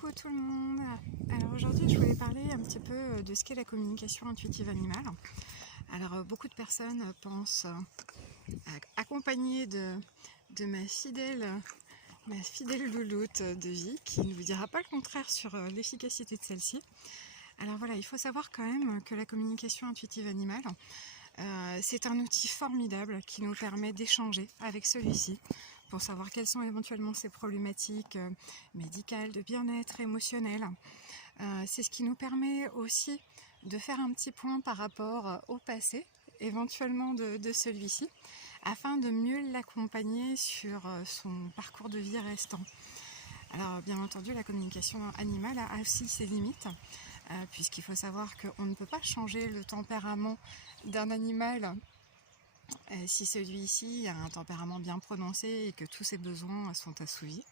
Coucou tout le monde. Alors aujourd'hui je voulais parler un petit peu de ce qu'est la communication intuitive animale. Alors beaucoup de personnes pensent accompagnées de ma fidèle louloute de vie qui ne vous dira pas le contraire sur l'efficacité de celle-ci. Alors voilà, il faut savoir quand même que la communication intuitive animale, c'est un outil formidable qui nous permet d'échanger avec celui-ci pour savoir quelles sont éventuellement ses problématiques médicales, de bien-être émotionnel. C'est ce qui nous permet aussi de faire un petit point par rapport au passé, éventuellement de celui-ci, afin de mieux l'accompagner sur son parcours de vie restant. Alors bien entendu, la communication animale a aussi ses limites, puisqu'il faut savoir qu'on ne peut pas changer le tempérament d'un animal si celui-ci a un tempérament bien prononcé et que tous ses besoins sont assouvis.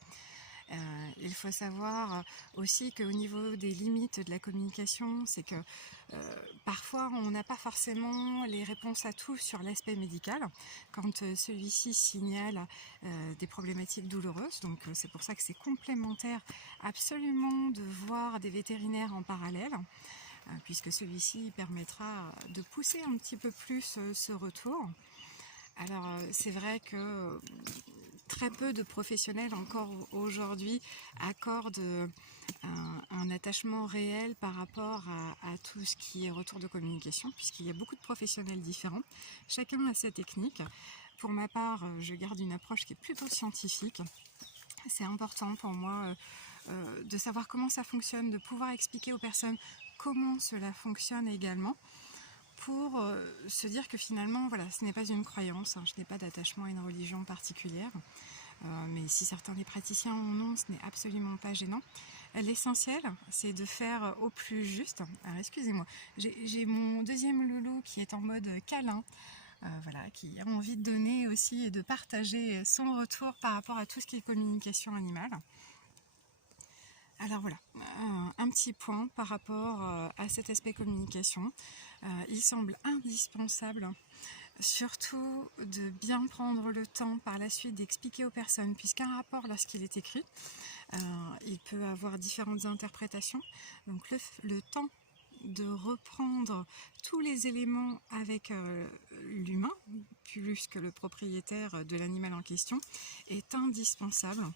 Il faut savoir aussi qu'au niveau des limites de la communication, c'est que parfois on n'a pas forcément les réponses à tout sur l'aspect médical quand celui-ci signale des problématiques douloureuses. Donc c'est pour ça que c'est complémentaire absolument de voir des vétérinaires en parallèle, puisque celui-ci permettra de pousser un petit peu plus ce retour. Alors c'est vrai que très peu de professionnels encore aujourd'hui accordent un attachement réel par rapport à tout ce qui est retour de communication, puisqu'il y a beaucoup de professionnels différents, chacun a sa technique. Pour ma part, je garde une approche qui est plutôt scientifique. C'est important pour moi de savoir comment ça fonctionne, de pouvoir expliquer aux personnes comment cela fonctionne également, pour se dire que finalement, voilà, ce n'est pas une croyance, je n'ai pas d'attachement à une religion particulière, mais si certains des praticiens en ont, ce n'est absolument pas gênant. L'essentiel, c'est de faire au plus juste. Alors excusez-moi, j'ai mon deuxième loulou qui est en mode câlin, voilà, qui a envie de donner aussi et de partager son retour par rapport à tout ce qui est communication animale. Alors voilà, un petit point par rapport à cet aspect communication. Il semble indispensable surtout de bien prendre le temps par la suite d'expliquer aux personnes, puisqu'un rapport, lorsqu'il est écrit, il peut avoir différentes interprétations. Donc le temps de reprendre tous les éléments avec l'humain, plus que le propriétaire de l'animal en question, est indispensable.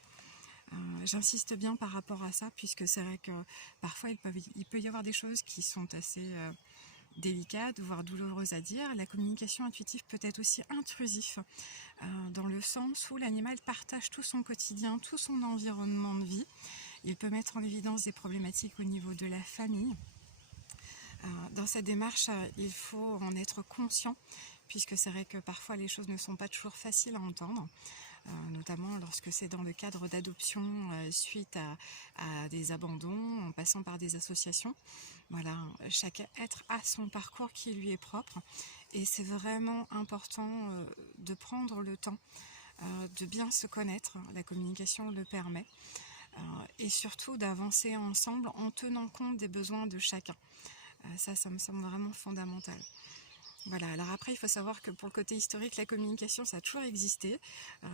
J'insiste bien par rapport à ça, puisque c'est vrai que parfois il peut y avoir des choses qui sont assez délicates, voire douloureuses à dire. La communication intuitive peut être aussi intrusif, dans le sens où l'animal partage tout son quotidien, tout son environnement de vie. Il peut mettre en évidence des problématiques au niveau de la famille. Dans cette démarche, il faut en être conscient, puisque c'est vrai que parfois les choses ne sont pas toujours faciles à entendre, notamment lorsque c'est dans le cadre d'adoption suite à des abandons, en passant par des associations. Voilà, chaque être a son parcours qui lui est propre, et c'est vraiment important de prendre le temps de bien se connaître, la communication le permet, et surtout d'avancer ensemble en tenant compte des besoins de chacun. Ça me semble vraiment fondamental. Voilà, alors après il faut savoir que pour le côté historique, la communication ça a toujours existé,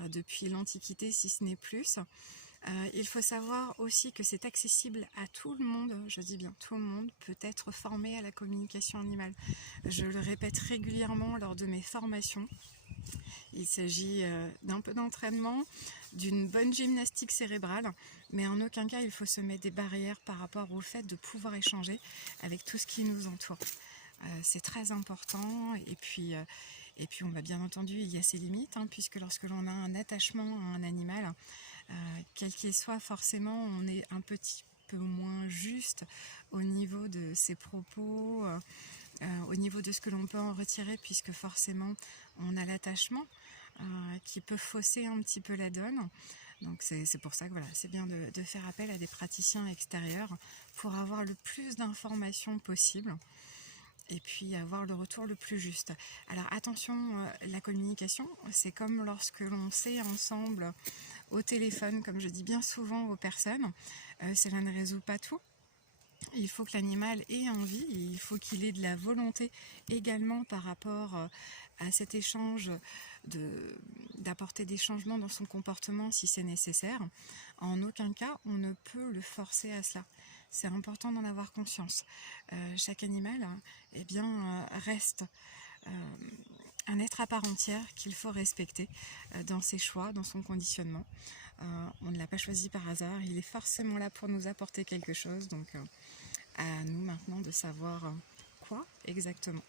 depuis l'Antiquité si ce n'est plus. Il faut savoir aussi que c'est accessible à tout le monde, je dis bien tout le monde peut être formé à la communication animale. Je le répète régulièrement lors de mes formations. Il s'agit d'un peu d'entraînement, d'une bonne gymnastique cérébrale, mais en aucun cas il faut se mettre des barrières par rapport au fait de pouvoir échanger avec tout ce qui nous entoure. C'est très important, et puis on va bien entendu, il y a ses limites, puisque lorsque l'on a un attachement à un animal, quel qu'il soit, forcément on est un petit peu moins juste au niveau de ses propos, au niveau de ce que l'on peut en retirer, puisque forcément on a l'attachement qui peut fausser un petit peu la donne. Donc c'est pour ça que voilà, c'est bien de faire appel à des praticiens extérieurs pour avoir le plus d'informations possible, et puis avoir le retour le plus juste. Alors attention, la communication, c'est comme lorsque l'on sait ensemble au téléphone, comme je dis bien souvent aux personnes, cela ne résout pas tout. Il faut que l'animal ait envie, il faut qu'il ait de la volonté également par rapport à cet échange, d'apporter des changements dans son comportement si c'est nécessaire. En aucun cas, on ne peut le forcer à cela. C'est important d'en avoir conscience. Chaque animal reste un être à part entière qu'il faut respecter dans ses choix, dans son conditionnement. On ne l'a pas choisi par hasard, il est forcément là pour nous apporter quelque chose, donc à nous maintenant de savoir quoi exactement.